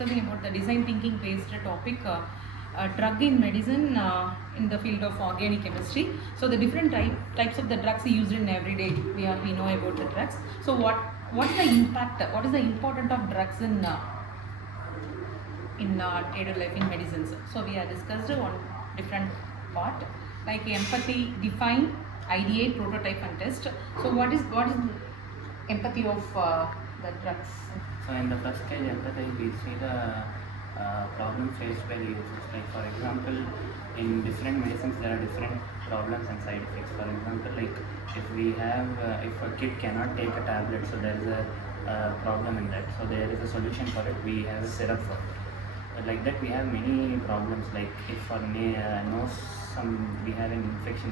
discussing about the design thinking based topic, drug in medicine in the field of organic chemistry. So the different types of the drugs used in everyday, we know about the drugs. So what's the impact? What is the importance of drugs in daily life in medicines? So we have discussed one different part like empathy, define, ideate, prototype, and test. So what is empathy of the drugs? So in the first stage, empathy, we see the problem faced by the users. Like for example, in different medicines there are different problems and side effects. For example, like if we have, if a kid cannot take a tablet, so there is a problem in that. So there is a solution for it. We have a syrup for it. But like that, we have many problems. Like if for nose, we have an infection,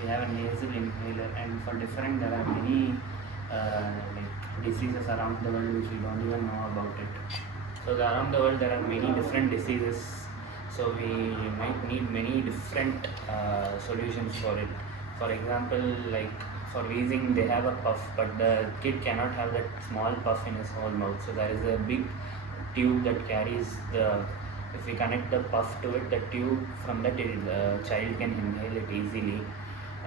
we have a nasal inhaler, and for different there are many like diseases around the world which we don't even know about it. So around the world there are many different diseases, so we might need many different solutions for it. For example, like for wheezing they have a puff, but the kid cannot have that small puff in his whole mouth, so there is a big tube that carries the, if we connect the puff to it, the tube from that the child can inhale it easily.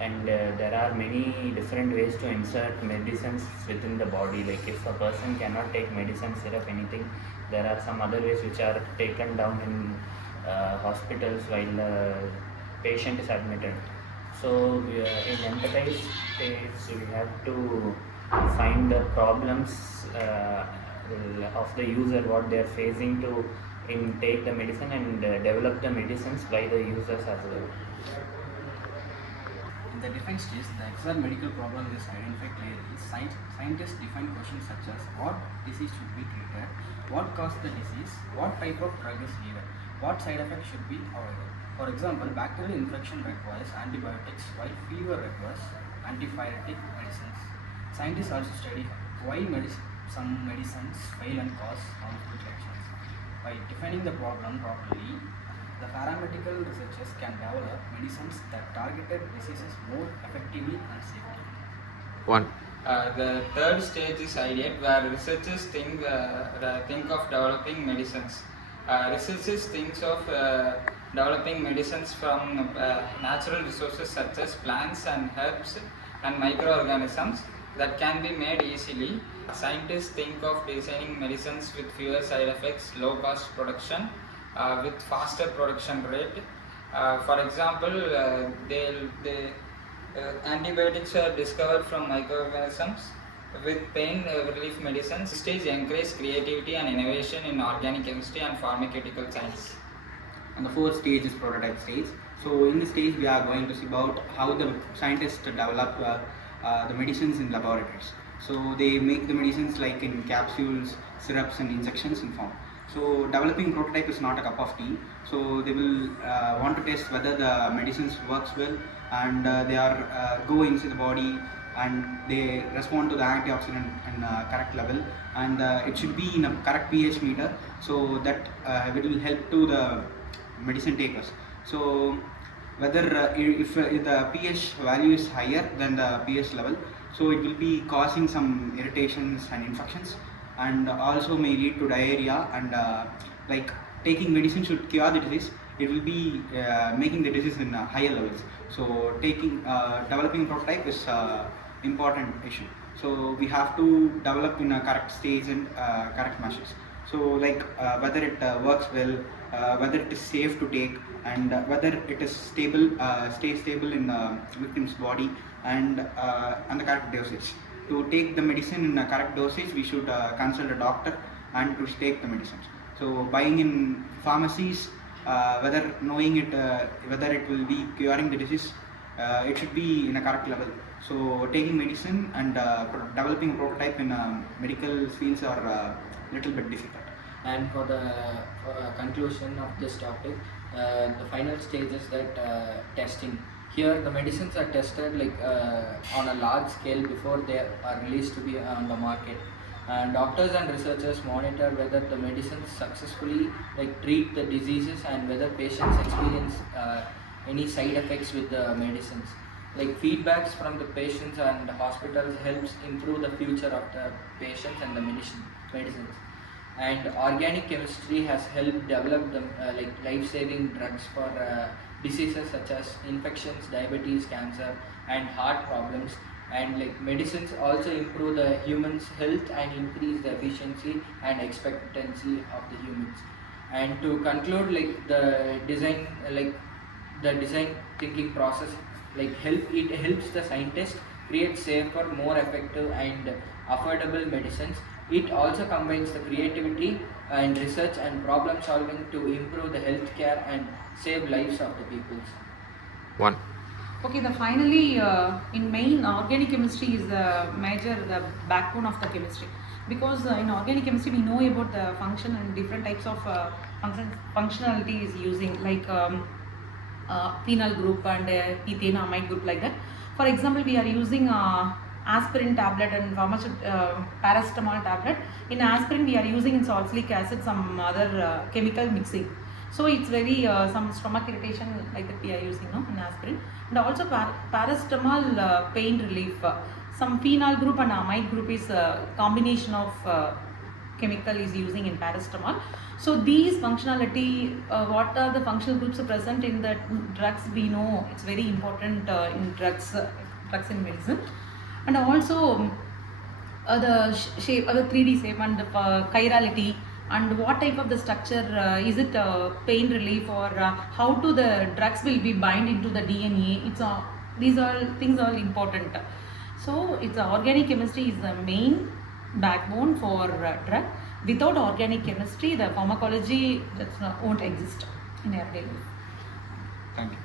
And there are many different ways to insert medicines within the body. Like if a person cannot take medicine, syrup, anything, there are some other ways which are taken down in hospitals while the patient is admitted. So in empathize states, we have to find the problems of the user, what they are facing, to take the medicine and develop the medicines by the users as well. In the defense stage, the exact medical problem is identified clearly. Scientists define questions such as what disease should be treated, what caused the disease, what type of drug is given, what side effects should be avoided. For example, bacterial infection requires antibiotics while fever requires antipyretic medicines. Scientists also study why some medicines fail and cause harmful reactions. By defining the problem properly, the paramedical researchers can develop medicines that targeted diseases more effectively and safely. The third stage is ideate, where researchers think of developing medicines. Researchers think of developing medicines from natural resources such as plants and herbs and microorganisms that can be made easily. Scientists think of designing medicines with fewer side effects, low cost production, with faster production rate. For example, antibiotics are discovered from microorganisms. With pain relief medicines, this stage encourages creativity and innovation in organic chemistry and pharmaceutical science. And the fourth stage is prototype stage. So in this stage, we are going to see about how the scientists develop the medicines in laboratories. So they make the medicines like in capsules, syrups, and injections in form. So developing prototype is not a cup of tea. So they will want to test whether the medicines works well, and they are go into the body and they respond to the antioxidant in correct level, and it should be in a correct pH meter, so that it will help to the medicine takers. So whether if the pH value is higher than the pH level, so it will be causing some irritations and infections, and also may lead to diarrhea, and like taking medicine should cure the disease, it will be making the disease in higher levels. So developing prototype is important issue. So we have to develop in a correct stage and correct measures. So like whether it works well, whether it is safe to take, and whether it is stable, stays stable in the victim's body, and the correct dosage. To take the medicine in a correct dosage, we should consult a doctor and to take the medicines. So buying in pharmacies, whether knowing it, whether it will be curing the disease, it should be in a correct level. So taking medicine and developing a prototype in medical fields are a little bit difficult. And for the conclusion of this topic, the final stage is that testing. Here the medicines are tested on a large scale before they are released to be on the market. Doctors and researchers monitor whether the medicines successfully treat the diseases and whether patients experience any side effects with the medicines. Feedbacks from the patients and hospitals helps improve the future of the patients and the medicines. And organic chemistry has helped develop the like life-saving drugs for diseases such as infections, diabetes, cancer, and heart problems. And like medicines also improve the human's health and increase the efficiency and expectancy of the humans. And to conclude, like the design thinking process, it helps the scientist create safer, more effective, and affordable medicines. It also combines the creativity and research and problem solving to improve the healthcare and save lives of the people. One. Okay, the finally in main organic chemistry is the major the backbone of the chemistry, because in organic chemistry we know about the function and different types of functionality is using, like phenyl group and ethane amide group, like that. For example, we are using aspirin tablet and paracetamol tablet. In aspirin we are using in salicylic acid some other chemical mixing. So it's very some stomach irritation like that we are using, no, in aspirin. And also paracetamol pain relief. Some phenyl group and amide group is a combination of chemical is using in paracetamol. So these functionality, what are the functional groups present in the drugs, we know it's very important in drugs in medicine. And also the shape, the 3D shape and the chirality, and what type of the structure, is it pain relief, or how to the drugs will be bind into the DNA. It's these all things are important. So it's organic chemistry is the main backbone for drug. Without organic chemistry, the pharmacology won't exist in everyday life. Thank you.